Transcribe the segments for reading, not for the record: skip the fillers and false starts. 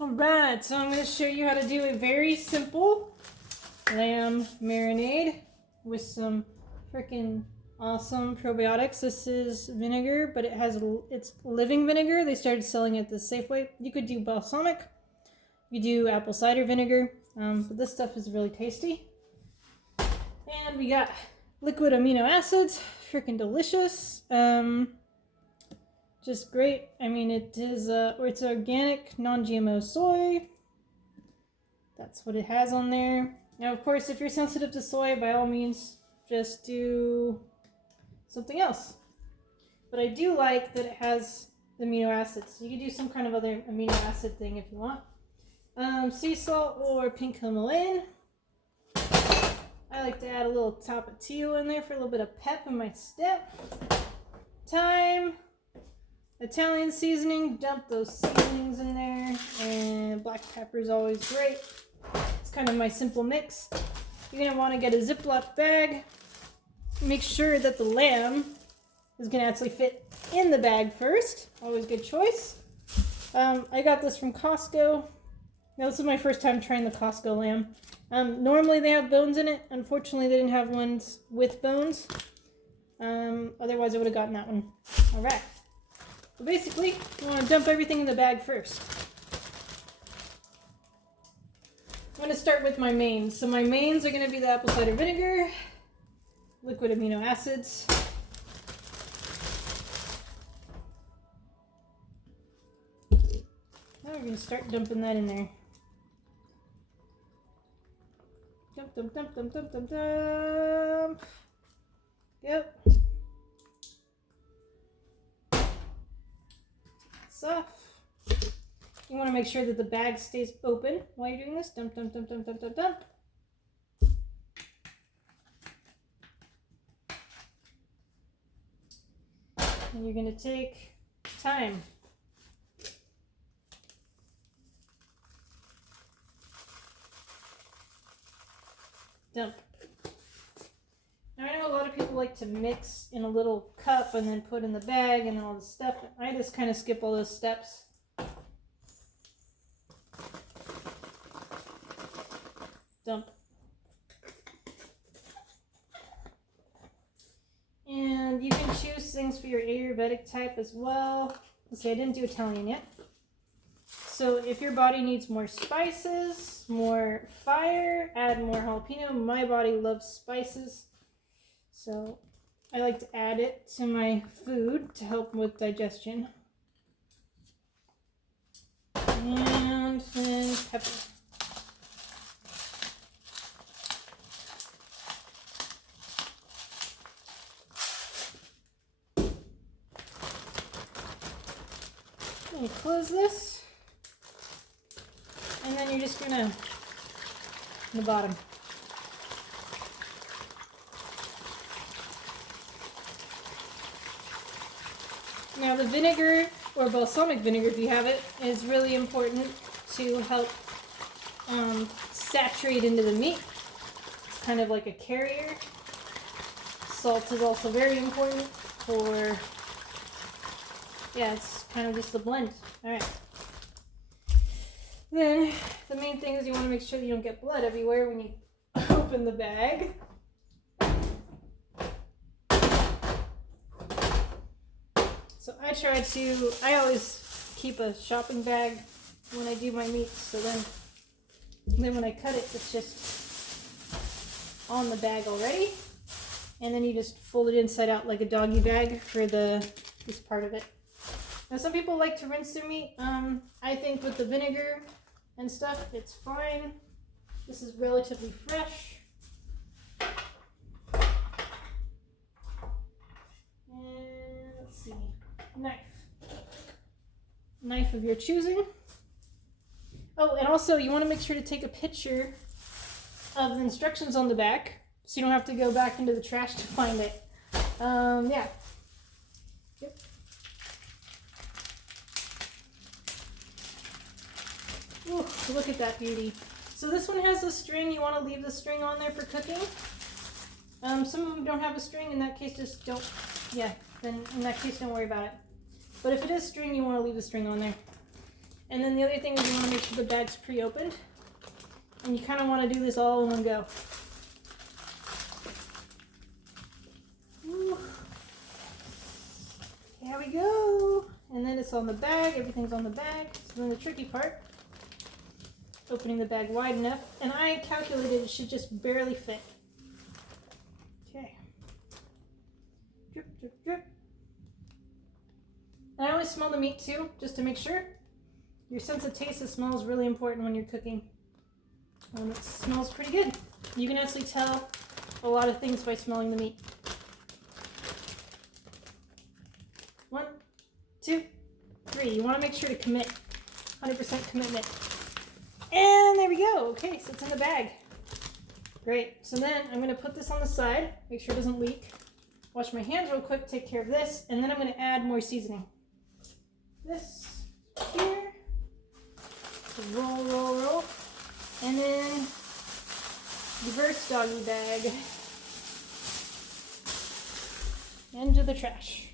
Alright, so I'm going to show you how to do a very simple lamb marinade with some freaking awesome probiotics. This is vinegar, but it's living vinegar. They started selling it the Safeway. You could do balsamic. You do apple cider vinegar, but this stuff is really tasty. And we got liquid amino acids, freaking delicious. Just great. I mean, it's organic, non-GMO soy. That's what it has on there. Now, of course, if you're sensitive to soy, by all means, just do something else. But I do like that it has the amino acids. You can do some kind of other amino acid thing if you want. Sea salt or pink Himalayan. I like to add a little tapatio in there for a little bit of pep in my step. Thyme. Italian seasoning, dump those seasonings in there, and black pepper is always great. It's kind of my simple mix. You're going to want to get a Ziploc bag. Make sure that the lamb is going to actually fit in the bag first. Always good choice. I got this from Costco. Now, this is my first time trying the Costco lamb. Normally they have bones in it. Unfortunately, they didn't have ones with bones. Otherwise, I would have gotten that one. All right. But basically, you want to dump everything in the bag first. I'm going to start with my mains. So my mains are going to be the apple cider vinegar, liquid amino acids, now we're going to start dumping that in there. Dump, dump, dump, dump, dump, dump, dump. Yep. Off. You want to make sure that the bag stays open while you're doing this. Dump, dump, dump, dump, dump, dump, dump. And you're going to take thyme. Dump. Now, I know a lot of people like to mix in a little cup and then put in the bag and all this stuff. I just kind of skip all those steps. Dump. And you can choose things for your Ayurvedic type as well. Let's see, I didn't do Italian yet. So if your body needs more spices, more fire, add more jalapeno. My body loves spices. So I like to add it to my food to help with digestion. And then pepper. And close this. And then you're just gonna, the bottom. Now the vinegar, or balsamic vinegar if you have it, is really important to help saturate into the meat. It's kind of like a carrier. Salt is also very important for, yeah, it's kind of just the blend. Alright. Then the main thing is you want to make sure that you don't get blood everywhere when you open the bag. So I always keep a shopping bag when I do my meats, so then when I cut it, it's just on the bag already. And then you just fold it inside out like a doggy bag for this part of it. Now some people like to rinse their meat. I think with the vinegar and stuff, it's fine. This is relatively fresh. And let's see. Knife of your choosing. Oh, and also you want to make sure to take a picture of the instructions on the back so you don't have to go back into the trash to find it. Yeah. Yep. Ooh, look at that beauty. So this one has a string. You want to leave the string on there for cooking. Some of them don't have a string. In that case, just don't, yeah, then in that case, don't worry about it. But if it is string, you want to leave the string on there. And then the other thing is you want to make sure the bag's pre-opened. And you kind of want to do this all in one go. Ooh. Here we go. And then it's on the bag. Everything's on the bag. So then the tricky part, opening the bag wide enough. And I calculated it should just barely fit. Okay. Drip, drip, drip. And I always smell the meat too, just to make sure. Your sense of taste of smell is really important when you're cooking. It smells pretty good. You can actually tell a lot of things by smelling the meat. 1, 2, 3. You want to make sure to commit. 100% commitment. And there we go. Okay, so it's in the bag. Great. So then I'm going to put this on the side. Make sure it doesn't leak. Wash my hands real quick. Take care of this. And then I'm going to add more seasoning. This here. So roll, roll, roll. And then reverse doggy bag into the trash.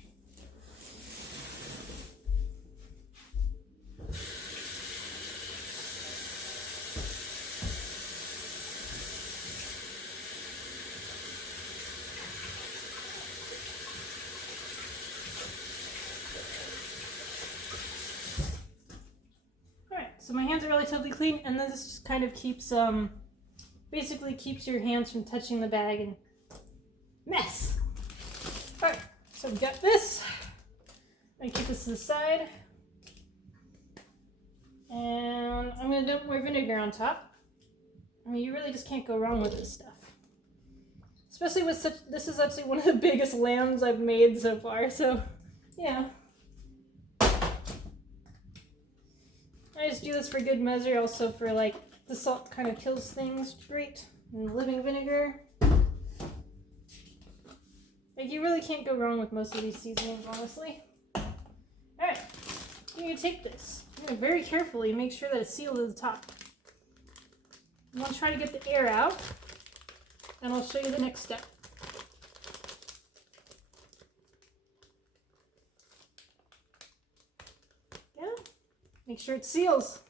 So my hands are relatively clean, and this just kind of keeps, basically keeps your hands from touching the bag and mess. Alright, so we've got this. I'm going to keep this to the side. And I'm going to dump more vinegar on top. I mean, you really just can't go wrong with this stuff. Especially with this is actually one of the biggest lambs I've made so far, so yeah. I just do this for good measure, also for like, the salt kind of kills things great. And living vinegar. Like, you really can't go wrong with most of these seasonings, honestly. Alright, you're going to take this. You're going to very carefully make sure that it's sealed at the top. You want to try to get the air out, and I'll show you the next step. Make sure it seals.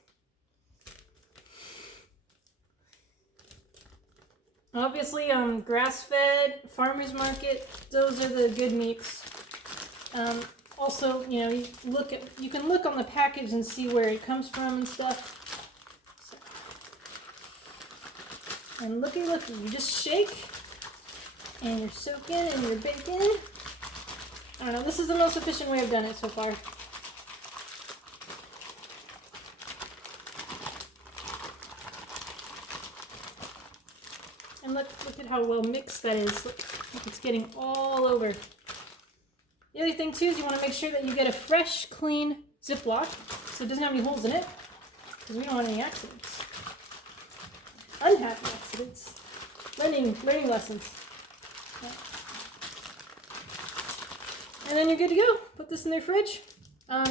Obviously, grass-fed, farmer's market, those are the good meats. Also, you know, you can look on the package and see where it comes from and stuff. So. And looky, you just shake, and you're soaking, and you're baking. I don't know, this is the most efficient way I've done it so far. And look at how well mixed that is. Look, it's getting all over. The other thing too is you want to make sure that you get a fresh, clean Ziploc so it doesn't have any holes in it, because we don't want any accidents. Unhappy accidents. Learning lessons. And then you're good to go. Put this in their fridge.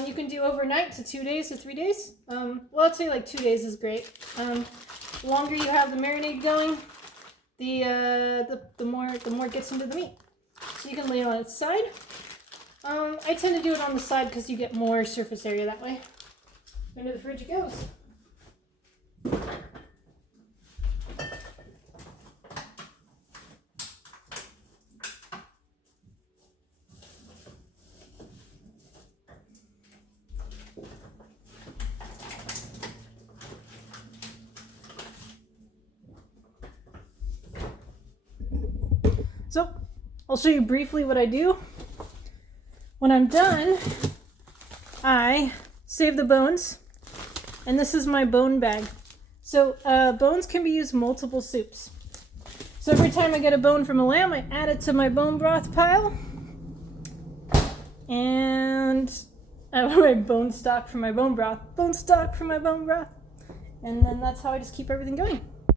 You can do overnight to 2 days to 3 days. Well, I'd say like 2 days is great. The longer you have the marinade going, the more gets into the meat. So you can lay it on its side. I tend to do it on the side because you get more surface area that way. Into the fridge it goes. So, I'll show you briefly what I do. When I'm done, I save the bones, and this is my bone bag. So, bones can be used multiple soups. So every time I get a bone from a lamb, I add it to my bone broth pile. And I have my bone stock for my bone broth. Bone stock for my bone broth. And then that's how I just keep everything going.